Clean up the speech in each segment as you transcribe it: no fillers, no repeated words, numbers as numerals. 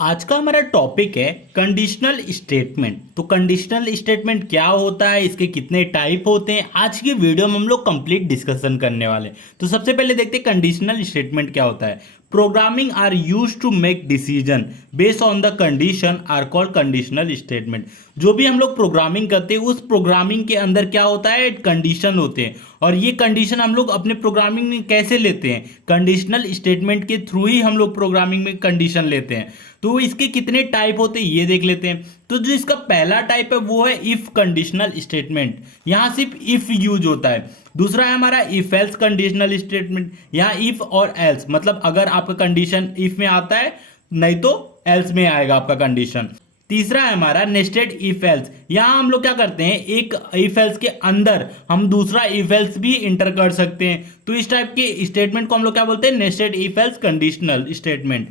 आज का हमारा टॉपिक है कंडीशनल स्टेटमेंट। तो कंडीशनल स्टेटमेंट क्या होता है, इसके कितने टाइप होते हैं, आज की वीडियो में हम लोग कंप्लीट डिस्कशन करने वाले हैं। तो सबसे पहले देखते हैं कंडीशनल स्टेटमेंट क्या होता है। Programming are use to make decision based on the condition are called conditional statement. जो भी हम लोग प्रोग्रामिंग करते हैं उस प्रोग्रामिंग के अंदर क्या होता है, कंडीशन होते हैं। और ये कंडीशन हम लोग अपने प्रोग्रामिंग में कैसे लेते हैं, कंडीशनल स्टेटमेंट के थ्रू ही हम लोग प्रोग्रामिंग में कंडीशन लेते हैं। तो इसके कितने टाइप होते हैं ये देख लेते हैं। तो जो इसका पहला टाइप है वो है इफ कंडीशनल स्टेटमेंट। यहां सिर्फ इफ यूज होता है। दूसरा है हमारा इफ एल्स कंडीशनल स्टेटमेंट। यहाँ इफ और एल्स मतलब अगर आपका कंडीशन इफ में आता है, नहीं तो एल्स में आएगा आपका कंडीशन। तीसरा है हमारा नेस्टेड इफ एल्स। यहां हम लोग क्या करते हैं, एक इफ एल्स के अंदर हम दूसरा इफ एल्स भी इंटर कर सकते हैं। तो इस टाइप के स्टेटमेंट को हम लोग क्या बोलते हैं, nested if else conditional statement.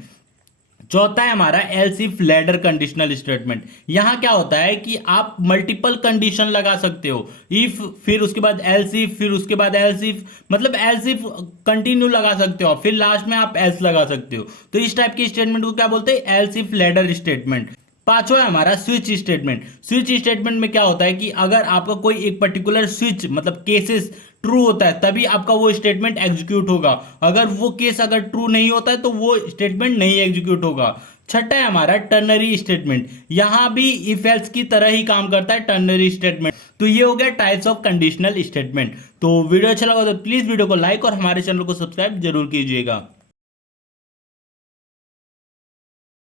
चौथा है हमारा else if ladder conditional statement. यहां क्या होता है कि आप मल्टीपल कंडीशन लगा सकते हो। इफ फिर उसके बाद एल्स इफ फिर उसके बाद एल्स इफ, मतलब एल्स इफ कंटिन्यू लगा सकते हो, फिर लास्ट में आप एल्स लगा सकते हो। तो इस टाइप के स्टेटमेंट को क्या बोलते हैं, एल्स इफ लैडर स्टेटमेंट। पांचवा है हमारा स्विच स्टेटमेंट। स्विच स्टेटमेंट में क्या होता है कि अगर आपका कोई एक पर्टिकुलर स्विच मतलब केसेस ट्रू होता है तभी आपका वो स्टेटमेंट एग्जीक्यूट होगा। अगर वो केस अगर ट्रू नहीं होता है तो वो स्टेटमेंट नहीं एग्जीक्यूट होगा। छठा है हमारा टर्नरी स्टेटमेंट। यहां भी इफ एल्स की तरह ही काम करता है टर्नरी स्टेटमेंट। तो ये हो गया टाइप्स ऑफ कंडीशनल स्टेटमेंट। तो वीडियो अच्छा लगा तो प्लीज वीडियो को लाइक और हमारे चैनल को सब्सक्राइब जरूर कीजिएगा।